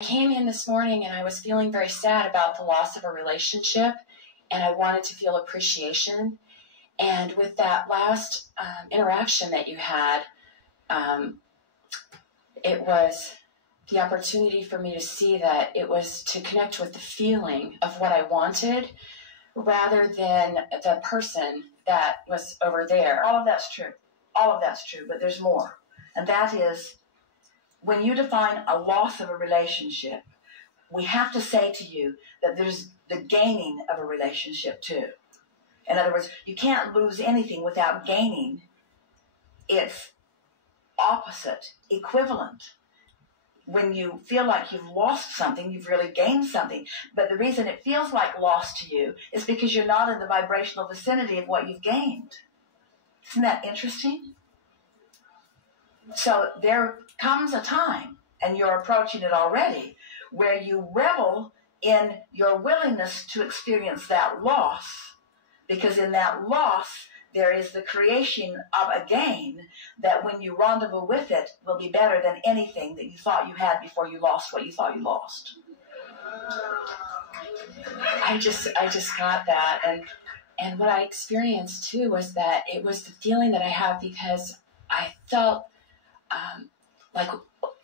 I came in this morning and I was feeling very sad about the loss of a relationship, and I wanted to feel appreciation. And with that last interaction that you had, it was the opportunity for me to see that it was to connect with the feeling of what I wanted rather than the person that was over there. All of that's true. All of that's true, but there's more. And that is, when you define a loss of a relationship, we have to say to you that there's the gaining of a relationship too. In other words, you can't lose anything without gaining its opposite, equivalent. When you feel like you've lost something, you've really gained something. But the reason it feels like loss to you is because you're not in the vibrational vicinity of what you've gained. Isn't that interesting? So there comes a time, and you're approaching it already, where you revel in your willingness to experience that loss, because in that loss, there is the creation of a gain that when you rendezvous with it will be better than anything that you thought you had before you lost what you thought you lost. I just got that. And what I experienced too was that it was the feeling that I have because I felt like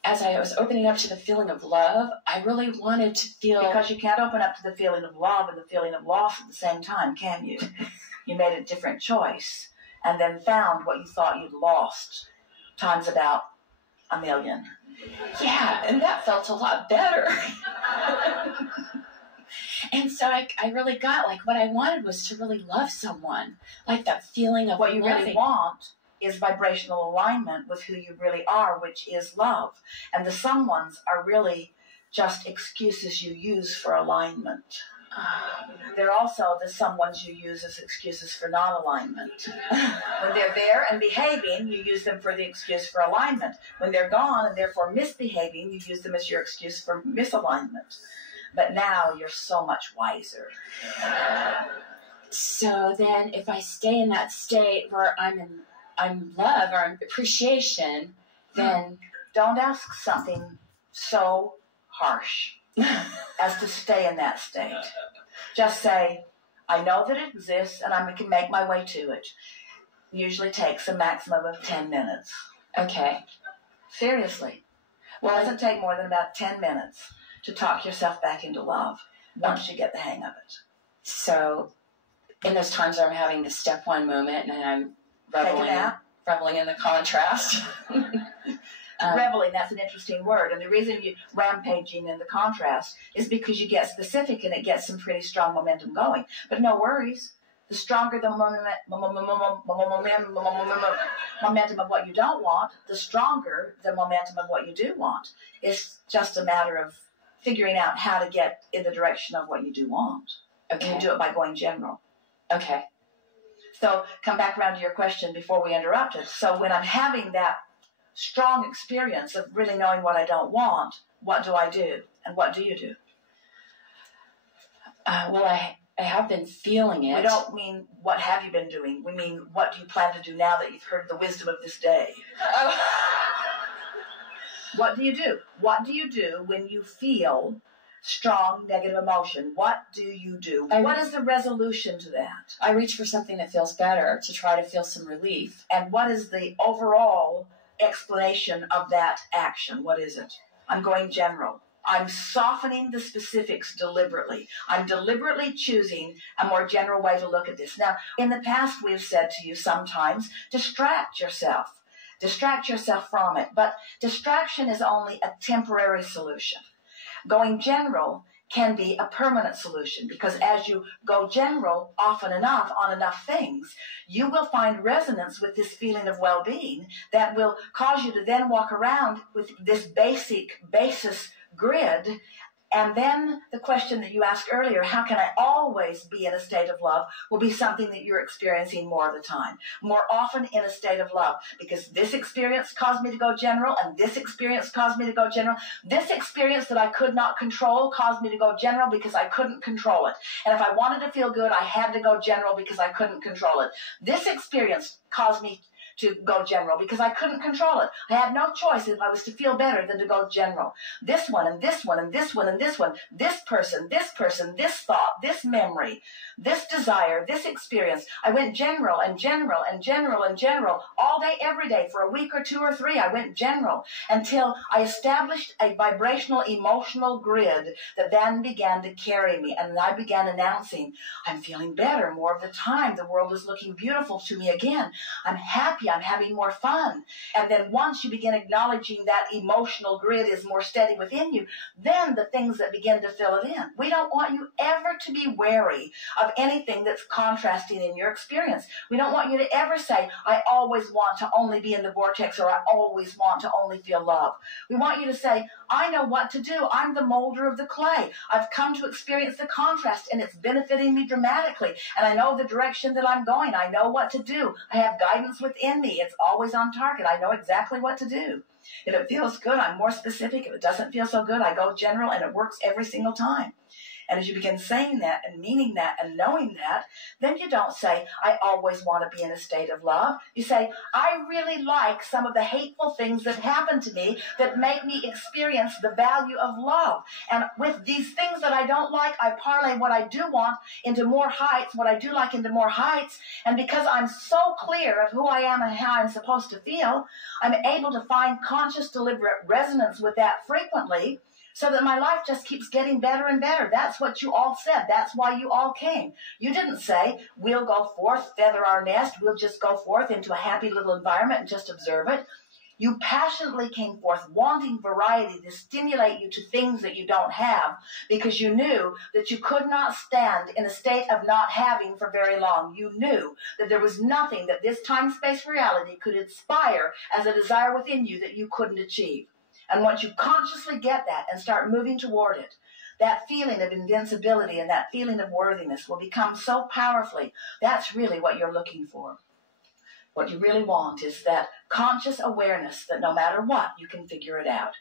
as I was opening up to the feeling of love, I really wanted to feel... Because you can't open up to the feeling of love and the feeling of loss at the same time, can you? You made a different choice and then found what you thought you'd lost times about 1,000,000. Yeah, and that felt a lot better. And so I really got, like, what I wanted was to really love someone. Like that feeling of what you loving. really want is vibrational alignment with who you really are, which is love. And the someones are really just excuses you use for alignment. They're also the someones you use as excuses for non-alignment. When they're there and behaving, you use them for the excuse for alignment. When they're gone and therefore misbehaving, you use them as your excuse for misalignment. But now you're so much wiser. So then if I stay in that state where I'm love or I'm appreciation, then... Don't ask something so harsh as to stay in that state. Just say, I know that it exists and I can make my way to it. Usually takes a maximum of 10 minutes. Okay. Seriously. Well, it doesn't take more than about 10 minutes to talk yourself back into love once you get the hang of it. So in those times where I'm having the step one moment and I'm reveling in the contrast. Reveling, that's an interesting word. And the reason you rampaging in the contrast is because you get specific and it gets some pretty strong momentum going. But no worries. The stronger the momentum of what you don't want, the stronger the momentum of what you do want. It's just a matter of figuring out how to get in the direction of what you do want. Okay. And you do it by going general. Okay. So come back around to your question before we interrupted. So when I'm having that strong experience of really knowing what I don't want, what do I do? And what do you do? Well, I have been feeling it. We don't mean what have you been doing. We mean what do you plan to do now that you've heard the wisdom of this day? What do you do? What do you do when you feel strong negative emotion? What do you do? What is the resolution to that? I reach for something that feels better to try to feel some relief. And what is the overall explanation of that action? What is it? I'm going general. I'm softening the specifics deliberately. I'm deliberately choosing a more general way to look at this. Now, in the past, we've said to you sometimes, distract yourself. Distract yourself from it. But distraction is only a temporary solution. Going general can be a permanent solution, because as you go general often enough on enough things, you will find resonance with this feeling of well-being that will cause you to then walk around with this basis grid. And then the question that you asked earlier, how can I always be in a state of love, will be something that you're experiencing more of the time, more often in a state of love, because this experience caused me to go general, and this experience caused me to go general. This experience that I could not control caused me to go general because I couldn't control it. And if I wanted to feel good, I had to go general because I couldn't control it. This experience caused me to go general because I couldn't control it. I had no choice if I was to feel better than to go general. This one and this one and this one and this one, this person, this thought, this memory, this desire, this experience. I went general and general and general and general all day, every day for a week or 2 or 3. I went general until I established a vibrational, emotional grid that then began to carry me. And I began announcing, I'm feeling better more of the time. The world is looking beautiful to me again. I'm happy. I'm having more fun. And then once you begin acknowledging that emotional grid is more steady within you, then the things that begin to fill it in. We don't want you ever to be wary of anything that's contrasting in your experience. We don't want you to ever say, I always want to only be in the vortex, or I always want to only feel love. We want you to say, I know what to do. I'm the molder of the clay. I've come to experience the contrast, and it's benefiting me dramatically. And I know the direction that I'm going. I know what to do. I have guidance within me. It's always on target. I know exactly what to do. If it feels good, I'm more specific. If it doesn't feel so good, I go general, and it works every single time. And as you begin saying that and meaning that and knowing that, then you don't say, I always want to be in a state of love. You say, I really like some of the hateful things that happen to me that make me experience the value of love. And with these things that I don't like, I parlay what I do want into more heights, what I do like into more heights. And because I'm so clear of who I am and how I'm supposed to feel, I'm able to find conscious, deliberate resonance with that frequently, so that my life just keeps getting better and better. That's what you all said. That's why you all came. You didn't say, we'll go forth, feather our nest, we'll just go forth into a happy little environment and just observe it. You passionately came forth wanting variety to stimulate you to things that you don't have, because you knew that you could not stand in a state of not having for very long. You knew that there was nothing that this time-space reality could inspire as a desire within you that you couldn't achieve. And once you consciously get that and start moving toward it, that feeling of invincibility and that feeling of worthiness will become so powerfully. That's really what you're looking for. What you really want is that conscious awareness that no matter what, you can figure it out.